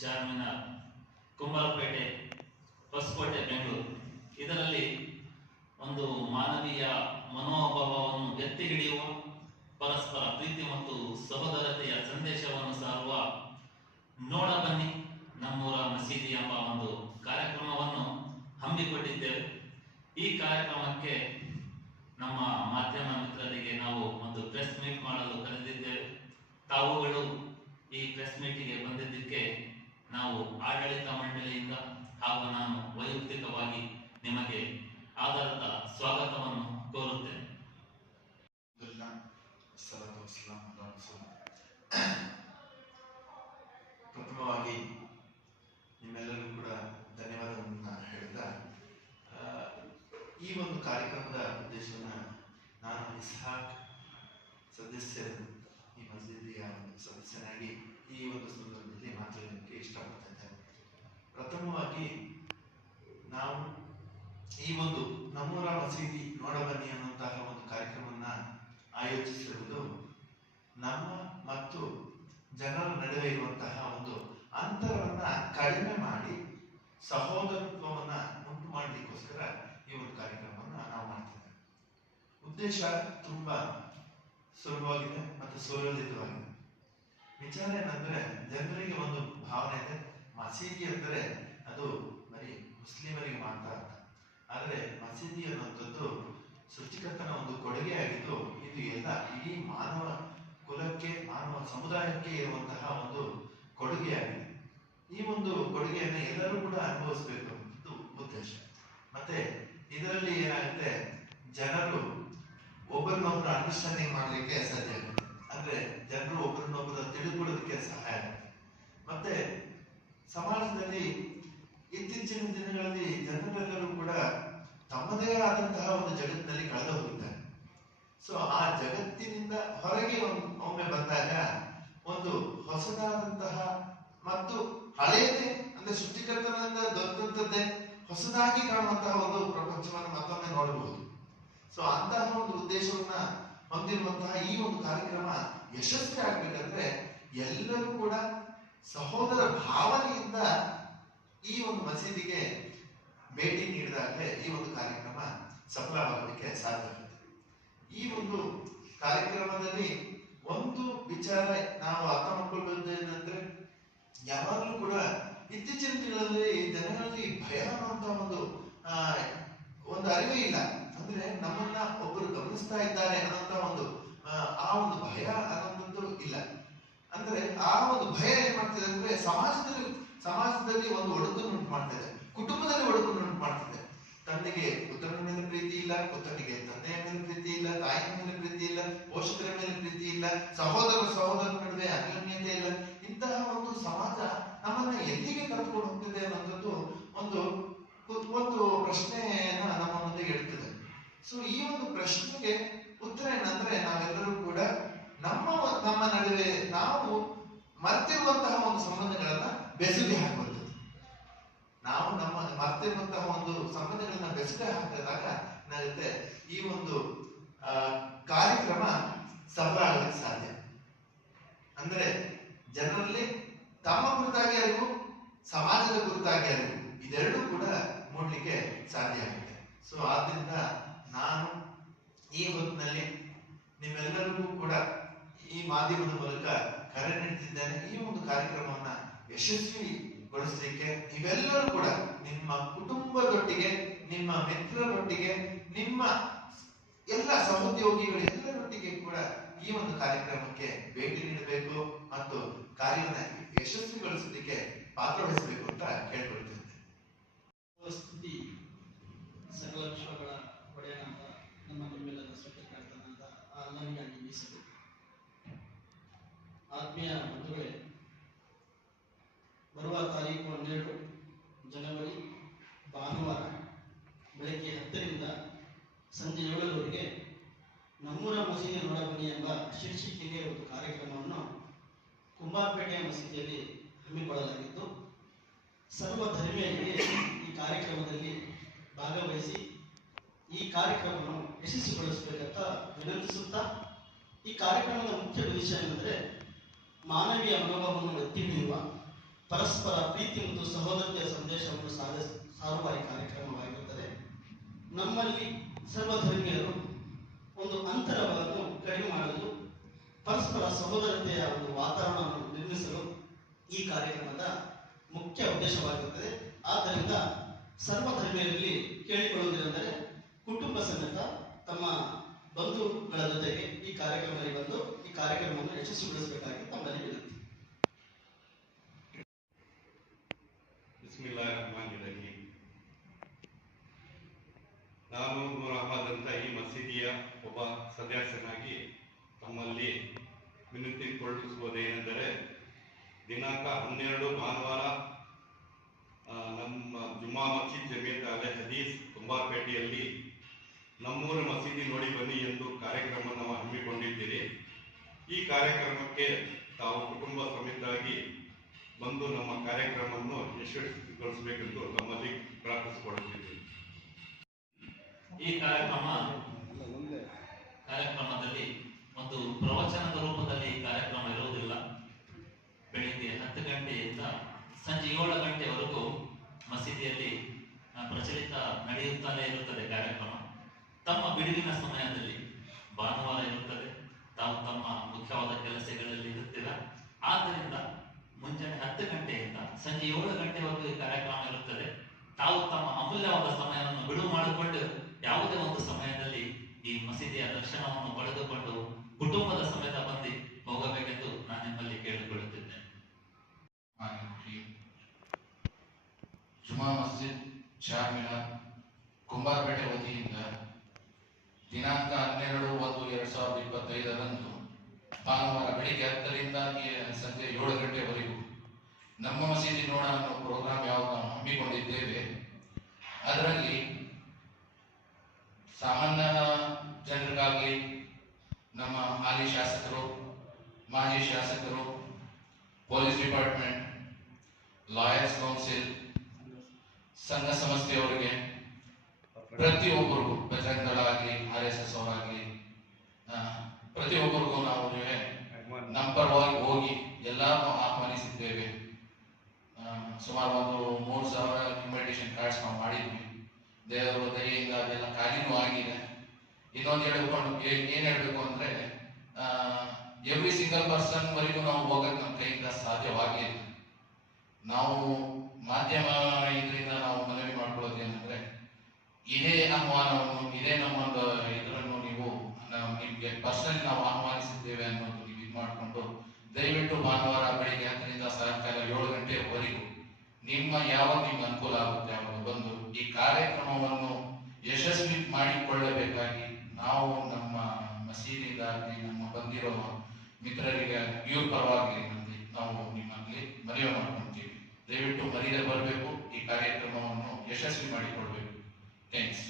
ಚಾರ್ಮಿನಾರ್, ಕುಂಬಾರಪೇಟೆ, ಹೊಸಕೋಟೆ, ಬೆಂಗಳೂರು. ಇದರಲ್ಲಿ ಒಂದು ಮಾನವೀಯ ಮನೋಭಾವವನ್ನು ಎತ್ತಿ ಹಿಡಿಯುವ, ಪರಸ್ಪರ ಪ್ರೀತಿ ಮತ್ತು ಸಹೋದರತೆಯ ಸಂದೇಶವನ್ನು ಸಾರುವ ನೋಡ ಬನ್ನಿ ನಮ್ಮೂರ ಮಸೀದಿ ಎಂಬ ಒಂದು ಕಾರ್ಯಕ್ರಮವನ್ನು ಹಮ್ಮಿಕೊಂಡಿದ್ದೇವೆ. ಈ ಕಾರ್ಯಕ್ರಮಕ್ಕೆ ನಮ್ಮ ಮಾಧ್ಯಮ ಮಿತ್ರರಿಗೆ ನಾವು ಒಂದು ಪ್ರೆಸ್ ಮೀಟ್ ಮಾಡಲು ಕರೆದಿದ್ದೇವೆ. ತಾವುಗಳು ಈ ಪ್ರೆಸ್ ಮೀಟಿಗೆ ಬಂದಿದ್ದಕ್ಕೆ ನಾವು ಆಡಳಿತ ಮಂಡಳಿಯಿಂದ ಹಾಗೂ ನಾನು ವೈಯಕ್ತಿಕವಾಗಿ ನಿಮಗೆ ಆಧಾರದ ಸ್ವಾಗತವನ್ನು ಕೋರುತ್ತೇನೆ. ಪ್ರಥಮವಾಗಿ ನಿಮ್ಮೆಲ್ಲರಿಗೂ ಕೂಡ ಧನ್ಯವಾದವನ್ನು ಹೇಳ್ತಾ, ಈ ಒಂದು ಕಾರ್ಯಕ್ರಮದ ಉದ್ದೇಶವನ್ನು ನಾನು ಇಸ್ಹಾಕ್ ಸದಸ್ಯರು, ಈ ಮಸೀದಿಯ ಒಂದು ಸದಸ್ಯನಾಗಿ ಈ ಒಂದು ಸಂದರ್ಭದಲ್ಲಿ ಮಾತಾಡಲಿಕ್ಕೆ ಇಷ್ಟಪಡ್ತಾ ಇದ್ದೇನೆ. ಪ್ರಥಮವಾಗಿ ನಾವು ಈ ಒಂದು ನಮ್ಮೂರ ಮಸೀದಿ ನೋಡಬನ್ನಿ ಅನ್ನುವಂತಹ ಒಂದು ಕಾರ್ಯಕ್ರಮವನ್ನು ಆಯೋಜಿಸಿರುವುದು ನಮ್ಮ ಮತ್ತು ಜನರ ನಡುವೆ ಇರುವಂತಹ ಒಂದು ಅಂತರವನ್ನ ಕಡಿಮೆ ಮಾಡಿ ಸಹೋದರತ್ವವನ್ನ ಉಂಟು ಮಾಡಲಿಕ್ಕೋಸ್ಕರ ಈ ಒಂದು ಕಾರ್ಯಕ್ರಮವನ್ನು ನಾವು ಮಾಡ್ತಿದ್ದೇವೆ. ಉದ್ದೇಶ ತುಂಬಾ ಸುಲಭವಾಗಿದೆ ಮತ್ತು ಸುಲಲಿತವಾಗಿದೆ. ವಿಚಾರ ಏನಂದ್ರೆ, ಜನರಿಗೆ ಒಂದು ಭಾವನೆ ಇದೆ, ಮಸೀದಿ ಅಂದರೆ ಅದು ಬರೀ ಮುಸ್ಲಿಮರಿಗೆ ಮಾತ್ರ ಅಂತ. ಆದರೆ ಮಸೀದಿ ಅನ್ನುವಂಥದ್ದು ಸೃಷ್ಟಿಕರ್ತನ ಒಂದು ಕೊಡುಗೆ ಆಗಿದ್ದು, ಇದು ಎಲ್ಲ ಇಡೀ ಮಾನವ ಕುಲಕ್ಕೆ, ಮಾನವ ಸಮುದಾಯಕ್ಕೆ ಇರುವಂತಹ ಒಂದು ಕೊಡುಗೆಯಾಗಿದೆ. ಈ ಒಂದು ಕೊಡುಗೆಯನ್ನು ಎಲ್ಲರೂ ಕೂಡ ಅನುಭವಿಸಬೇಕು ಅನ್ನೋದು ಉದ್ದೇಶ. ಮತ್ತೆ ಇದರಲ್ಲಿ ಏನಾಗುತ್ತೆ, ಜನರು ಒಬ್ಬರನ್ನೊಬ್ಬರು ಅಂಡರ್ಸ್ಟ್ಯಾಂಡಿಂಗ್ ಮಾಡಲಿಕ್ಕೆ ಸಾಧ್ಯ ಆಗುತ್ತೆ. ಅಂದ್ರೆ ಜನರು ಒಬ್ಬರನ್ನೊಬ್ಬರು ತಿಳಿದುಕೊಳ್ಳೋದಕ್ಕೆ ಸಹಾಯ ಆಗುತ್ತೆ. ಮತ್ತೆ ಸಮಾಜದಲ್ಲಿ ಇತ್ತೀಚಿನ ದಿನಗಳಲ್ಲಿ ಜನರೆಲ್ಲರೂ ಕೂಡ ತಮ್ಮದೇ ಆದಂತಹ ಒಂದು ಜಗತ್ತಿನಲ್ಲಿ ಕಳೆದು ಹೋಗಿದ್ದಾರೆ. ಸೊ ಆ ಜಗತ್ತಿನಿಂದ ಹೊರಗೆ ಒಮ್ಮೆ ಬಂದಾಗ ಒಂದು ಹೊಸದಾದಂತಹ ಮತ್ತು ಹಳೆಯದೇ ಅಂದ್ರೆ ಸೃಷ್ಟಿಕರ್ತನಿಂದ ದೊರೆತಂತದ್ದೇ ಹೊಸದಾಗಿ ಕಾಣುವಂತಹ ಒಂದು ಪ್ರಪಂಚವನ್ನು ಮತ್ತೊಮ್ಮೆ ನೋಡಬಹುದು. ಸೊ ಅಂತಹ ಒಂದು ಉದ್ದೇಶವನ್ನ ಹೊಂದಿರುವಂತಹ ಈ ಒಂದು ಕಾರ್ಯಕ್ರಮ ಯಶಸ್ವಿ ಆಗ್ಬೇಕಂದ್ರೆ ಎಲ್ಲರೂ ಕೂಡ ಸಹೋದರ ಭಾವನೆಯಿಂದ ಈ ಒಂದು ಮಸೀದಿಗೆ ಭೇಟಿ ನೀಡಿದಾಗಲೇ ಈ ಒಂದು ಕಾರ್ಯಕ್ರಮ ಸಫಲವಾಗಲಿಕ್ಕೆ ಸಾಧ್ಯ ಆಗುತ್ತೆ. ಈ ಒಂದು ಕಾರ್ಯಕ್ರಮದಲ್ಲಿ ಒಂದು ವಿಚಾರ ನಾವು ಅರ್ಥ ಮಾಡ್ಕೊಳ್ಬೇಕೇನಂದ್ರೆ, ಯಾವಾಗಲೂ ಕೂಡ ಇತ್ತೀಚಿನ ದಿನಗಳಲ್ಲಿ ಜನರಲ್ಲಿ ಭಯ ಅನ್ನುವಂತ ಒಂದು ಅರಿವೇ ಇಲ್ಲ. ಅಂದ್ರೆ ನಮ್ಮನ್ನ ಒಬ್ಬರು ಗಮನಿಸ್ತಾ ಇದ್ದಾರೆ ಅನ್ನೋಂತ ಆ ಒಂದು ಭಯ ಅನ್ನೋದು ಇಲ್ಲ. ಅಂದ್ರೆ ಆ ಒಂದು ಭಯ ಏನ್ ಮಾಡ್ತಿದೆ ಅಂದ್ರೆ ಸಮಾಜದಲ್ಲಿ ಒಂದು ಒಡಕನ್ನು ಉಂಟು ಮಾಡ್ತಿದೆ, ಕುಟುಂಬದಲ್ಲಿ ಒಡಕನ್ನು ಉಂಟು ಮಾಡ್ತಿದೆ. ತಂದೆಗೆ ಪುತ್ರನ ಮೇಲೆ ಪ್ರೀತಿ ಇಲ್ಲ, ಪುತ್ರನಿಗೆ ತಂದೆಯ ಮೇಲೆ ಪ್ರೀತಿ ಇಲ್ಲ, ತಾಯಿಯ ಮೇಲೆ ಪ್ರೀತಿ ಇಲ್ಲ, ಪೋಷಕರ ಮೇಲೆ ಪ್ರೀತಿ ಇಲ್ಲ, ಸಹೋದರ ನಡುವೆ ಅನ್ಯೋನ್ಯತೆ ಇಲ್ಲ. ಇಂತಹ ಒಂದು ಸಮಾಜ ನಮ್ಮನ್ನ ಎಲ್ಲಿಗೆ ಕರೆದುಕೊಂಡು ಹೋಗ್ತಿದೆ ಅನ್ನೋದು ಒಂದು ಪ್ರಶ್ನೆಯನ್ನ ನಮ್ಮ ಮುಂದೆ ಇಡ್ತದೆ. ಸೊ ಈ ಒಂದು ಪ್ರಶ್ನೆಗೆ ಉತ್ತರ ಏನಂದ್ರೆ, ನಾವೆಲ್ಲರೂ ಕೂಡ ನಮ್ಮ ನಡುವೆ ನಾವು ಮರ್ತಿರುವಂತಹ ಒಂದು ಸಂಬಂಧಗಳನ್ನ ಬೆಸುಗೆ ಹಾಕುವಂಥದ್ದು. ನಾವು ನಮ್ಮ ಮರ್ತಿರುವಂತಹ ಒಂದು ಸಂಬಂಧಗಳನ್ನ ಬೆಸುಗೆ ಹಾಕಿದಾಗ ಏನಾಗುತ್ತೆ, ಈ ಒಂದು ಕಾರ್ಯಕ್ರಮ ಸಫಲ ಆಗಲಿಕ್ಕೆ ಸಾಧ್ಯ. ಅಂದ್ರೆ ಜನರಲ್ಲಿ ತಮ್ಮ ಕುರಿತಾಗಿ ಅರಿವು, ಸಮಾಜದ ಕುರಿತಾಗಿ ಅರಿವು, ಇದೆರಡೂ ಕೂಡ ಮೂಡಲಿಕ್ಕೆ ಸಾಧ್ಯ ಆಗುತ್ತೆ. ಸೊ ಆದ್ರಿಂದ ನಾನು ಈ ಹೊತ್ತಿನಲ್ಲಿ ನಿಮ್ಮೆಲ್ಲರಿಗೂ ಕೂಡ ಈ ಮಾಧ್ಯಮದ ಮೂಲಕ ಕರೆ ನೀಡುತ್ತಿದ್ದೇನೆ. ಈ ಒಂದು ಕಾರ್ಯಕ್ರಮವನ್ನ ಯಶಸ್ವಿಗೊಳಿಸಲಿಕ್ಕೆ ನೀವೆಲ್ಲರೂ ಕೂಡ ನಿಮ್ಮ ಕುಟುಂಬದೊಟ್ಟಿಗೆ, ನಿಮ್ಮ ಮಿತ್ರರೊಟ್ಟಿಗೆ, ನಿಮ್ಮ ಎಲ್ಲ ಸಹೋದ್ಯೋಗಿಗಳು ಎಲ್ಲರೊಟ್ಟಿಗೆ ಕೂಡ ಈ ಒಂದು ಕಾರ್ಯಕ್ರಮಕ್ಕೆ ಭೇಟಿ ನೀಡಬೇಕು ಮತ್ತು ಕಾರ್ಯವನ್ನು ಯಶಸ್ವಿಗೊಳಿಸಲಿಕ್ಕೆ ಪಾತ್ರವಹಿಸಬೇಕು ಅಂತ ಕೇಳ್ಕೊಳ್ತೇನೆ. ಸ್ತುತಿ ಸಕಲ ವಿಶ್ವಗಳ ಒಡೆಯನಾದ ನಮ್ಮ ನಿಮ್ಮೆಲ್ಲರ ಸೃಷ್ಟಿಕರ್ತನಾದ ಆ ಅಲ್ಲನಿಗಾಗಿ ಮೀಸಲು. ಆತ್ಮೀಯ ಬಂಧುಗಳೇ, ಬರುವ ತಾರೀಕು 12 ಜನವರಿ ಭಾನುವಾರ ಬೆಳಗ್ಗೆ 10ರಿಂದ ಸಂಜೆ 7ರವರೆಗೆ ನಮ್ಮೂರ ಮಸೀದಿ ನೋಡಬನ್ನಿ ಎಂಬ ಶೀರ್ಷಿಕೆಗೆ ಒಂದು ಕಾರ್ಯಕ್ರಮವನ್ನು ಕುಂಬಾರಪೇಟೆಯ ಮಸೀದಿಯಲ್ಲಿ ಹಮ್ಮಿಕೊಳ್ಳಲಾಗಿತ್ತು. ಸರ್ವ ಧರ್ಮೀಯರಿಗೆ ಈ ಕಾರ್ಯಕ್ರಮದಲ್ಲಿ ಭಾಗವಹಿಸಿ ಈ ಕಾರ್ಯಕ್ರಮವನ್ನು ಯಶಸ್ವಿಗೊಳಿಸಬೇಕಂತ ವಿನಂತಿಸುತ್ತಾ, ಈ ಕಾರ್ಯಕ್ರಮದ ಮುಖ್ಯ ಉದ್ದೇಶ ಏನೆಂದರೆ ಮಾನವೀಯ ಮನೋಭಾವವನ್ನು ಎತ್ತಿ ಹಿಡಿಯುವ, ಪರಸ್ಪರ ಪ್ರೀತಿ ಮತ್ತು ಸಹೋದರತೆಯ ಸಂದೇಶವನ್ನು ಸಾರುವ ಈ ಕಾರ್ಯಕ್ರಮವಾಗಿರುತ್ತದೆ. ನಮ್ಮಲ್ಲಿ ಸರ್ವಧರ್ಮೀಯರು ಒಂದು ಅಂತರವನ್ನು ಕಡಿಮೆ ಮಾಡಲು, ಪರಸ್ಪರ ಸಹೋದರತೆಯ ಒಂದು ವಾತಾವರಣವನ್ನು ನಿರ್ಮಿಸಲು ಈ ಕಾರ್ಯಕ್ರಮದ ಮುಖ್ಯ ಉದ್ದೇಶವಾಗಿರುತ್ತದೆ. ಆದ್ದರಿಂದ ಸರ್ವಧರ್ಮೀಯರಲ್ಲಿ ಕೇಳಿಕೊಳ್ಳುವುದೇನೆಂದರೆ ಕುಟುಂಬ ಸಮೇತ ತಮ್ಮ ಬಂಧುಗಳ ಜೊತೆಗೆ ಈ ಕಾರ್ಯಕ್ರಮದಲ್ಲಿ ಬಂದು ಈ ಕಾರ್ಯಕ್ರಮವನ್ನು ಯಶಸ್ವಿಗೊಳಿಸಬೇಕಾಗಿ ತಮ್ಮಲ್ಲಿ ವಿನಂತಿ. ಬಿಸ್ಮಿಲ್ಲಾಹಿರ್ರಹ್ಮಾನಿರ್ರಹೀಮ್. ನಾನು ನೂರ್ ಅಹಮದ್ ಅಂತ ಈ ಮಸೀದಿಯ ಒಬ್ಬ ಸದಸ್ಯನಾಗಿ ತಮ್ಮಲ್ಲಿ ವಿನಂತಿಗೊಳಿಸುವುದೇನೆಂದರೆ, ದಿನಾಂಕ 12 ಭಾನುವಾರ ನಮ್ಮ ಜುಮ್ಮಾ ಮಸ್ಜಿದ್ ಜಮೀಯತ್ ಅಹ್ಲೆ ಹದೀಸ್ ಕುಂಬಾರಪೇಟೆಯಲ್ಲಿ ನಮ್ಮೂರ ಮಸೀದಿ ನೋಡಿ ಬನ್ನಿ ಎಂದು ಕಾರ್ಯಕ್ರಮ ನಾವು ಹಮ್ಮಿಕೊಂಡಿದ್ದೀರಿ. ಈ ಕಾರ್ಯಕ್ರಮಕ್ಕೆ ತಾವು ಕುಟುಂಬ ಸಮೇತರಾಗಿ ಬಂದು ನಮ್ಮ ಕಾರ್ಯಕ್ರಮವನ್ನು ಯಶಸ್ವಿಗೊಳಿಸಬೇಕೆಂದು ತಮ್ಮಲ್ಲಿ ಪ್ರಾರ್ಥಿಸಿಕೊಳ್ಳುತ್ತಿದ್ದೇವೆ. ಈ ಕಾರ್ಯಕ್ರಮದಲ್ಲಿ ಒಂದು ಪ್ರವಚನದ ರೂಪದಲ್ಲಿ ಕಾರ್ಯಕ್ರಮ ಇರುವುದಿಲ್ಲ. ಬೆಳಿಗ್ಗೆ 10 ಗಂಟೆಯಿಂದ ಸಂಜೆ 7 ಗಂಟೆವರೆಗೂ ಮಸೀದಿಯಲ್ಲಿ ಪ್ರಚಲಿತ ನಡೆಯುತ್ತಲೇ ಇರುತ್ತದೆ ಕಾರ್ಯಕ್ರಮ. ತಮ್ಮ ಬಿಡುವಿನ ಸಮಯದಲ್ಲಿ ಭಾನುವಾರ ಇರುತ್ತದೆ, ತಾವು ತಮ್ಮ ಮುಖ್ಯವಾದ ಕೆಲಸಗಳಲ್ಲಿ ಇರುತ್ತೀರ. ಆದ್ದರಿಂದ ಮುಂಜಾನೆ 10 ಗಂಟೆಯಿಂದ ಸಂಜೆ 7 ಗಂಟೆವರೆಗೂ ಈ ಕಾರ್ಯಕ್ರಮ ಇರುತ್ತದೆ. ತಾವು ತಮ್ಮ ಅಮೂಲ್ಯವಾದ ಸಮಯವನ್ನು ಬಿಡುವು ಮಾಡಿಕೊಂಡು ಯಾವುದೇ ಒಂದು ಸಮಯದಲ್ಲಿ ಈ ಮಸೀದಿಯ ದರ್ಶನವನ್ನು ಪಡೆದುಕೊಂಡು ಕುಟುಂಬದ ಸಮೇತ ಬಂದು ಹೋಗಬೇಕೆಂದು ನಾನು ನಿಮ್ಮಲ್ಲಿ ಕೇಳಿಕೊಳ್ಳುತ್ತಿದ್ದೇನೆ. ಜುಮಾ ಮಸ್ಜಿದ್ ಚಾರ್ಮಿನಾರ್ ಕುಂಬಾರಪೇಟೆ ವತಿಯಿಂದ ದಿನಾಂಕ 12/1/2025 ಭಾನುವಾರ ಬೆಳಿಗ್ಗೆ 10ರಿಂದ ಸಂಜೆ 7 ಗಂಟೆವರೆಗೂ ನಮ್ಮ ಮಸೀದಿ ನೋಡ ಅನ್ನೋ ಪ್ರೋಗ್ರಾಂ ಯಾವುದು ನಾವು ಹಮ್ಮಿಕೊಂಡಿದ್ದೇವೆ. ಅದರಲ್ಲಿ ಸಾಮಾನ್ಯ ಜನರಿಗಾಗಿ ನಮ್ಮ ಹಾಲಿ ಶಾಸಕರು, ಮಾಜಿ ಶಾಸಕರು, ಪೊಲೀಸ್ ಡಿಪಾರ್ಟ್ಮೆಂಟ್, ಲಾಯರ್ಸ್ ಕೌನ್ಸಿಲ್, ಸಂಘ ಸಂಸ್ಥೆಯವರಿಗೆ, ಪ್ರತಿಯೊಬ್ಬರಿಗೂ ಬಜರಂಗ ದಳ ಆಗಲಿ, RSS ಅವರಾಗಲಿ, ಪ್ರತಿಯೊಬ್ಬರಿಗೂ ನಾವು ನಮ್ಮ ಪರವಾಗಿ ಹೋಗಿ ಎಲ್ಲರೂ ಆಹ್ವಾನಿಸಿದ್ದೇವೆ. ಸುಮಾರು ಒಂದು 3,000 ಇನ್ವಿಟೇಷನ್ ಕಾರ್ಡ್ಸ್ ನಾವು ಮಾಡಿದ್ವಿ. ದೇವರ ದಯೆಯಿಂದ ಅದೆಲ್ಲ ಖಾಲಿನೂ ಆಗಿದೆ. ಇನ್ನೊಂದು ಏನ್ ಹೇಳ್ಬೇಕು ಅಂದ್ರೆ, ಎವ್ರಿ ಸಿಂಗಲ್ ಪರ್ಸನ್ ವರೆಗೂ ನಾವು ಹೋಗಕ್ಕೆ ನಮ್ಮ ಕೈಯಿಂದ ಸಾಧ್ಯವಾಗಿಲ್ಲ. ನಾವು ಮಾಧ್ಯಮ ಇದರಿಂದ ನಾವು ಮನವಿ ಮಾಡ್ಕೊಳ್ಳೋದು ಏನಂದ್ರೆ, ಇದೇ ಆಹ್ವಾನವನ್ನು, ಇದೇ ನಮ್ಮೊಂದು ಇದರನ್ನು ನೀವು ನಿಮ್ಗೆ ಪರ್ಸನಲಿ ನಾವು ಆಹ್ವಾನಿಸಿದ್ದೇವೆ ಅನ್ನೋದು ನೀವು ಇದು ಮಾಡಿಕೊಂಡು ದಯವಿಟ್ಟು ಭಾನುವಾರ ಬೆಳಿಗ್ಗೆ 10ರಿಂದ ಸಾಯಂಕಾಲ 7 ಗಂಟೆವರೆಗೂ ಯಾವಾಗ ನಿಮ್ಗೆ ಅನುಕೂಲ ಆಗುತ್ತೆ ಅವಾಗ ಬಂದು ಈ ಕಾರ್ಯಕ್ರಮವನ್ನು ಯಶಸ್ವಿ ಮಾಡಿಕೊಳ್ಳಬೇಕಾಗಿ ನಾವು ನಮ್ಮ ಮಸೀದಿಯಿಂದ ನಮ್ಮ ಬಂದಿರೋ ಮಿತ್ರರಿಗೆ ಇವ್ರ ಪರವಾಗಿ ನಾವು ನಿಮ್ಮಲ್ಲಿ ಮನವಿ ಮಾಡ್ಕೊಂತೀವಿ. ದಯವಿಟ್ಟು ಮರೀದೆ ಬರಬೇಕು, ಈ ಕಾರ್ಯಕ್ರಮವನ್ನು ಯಶಸ್ವಿ ಮಾಡಿಕೊಳ್ಬೇಕು. ಥ್ಯಾಂಕ್ಸ್.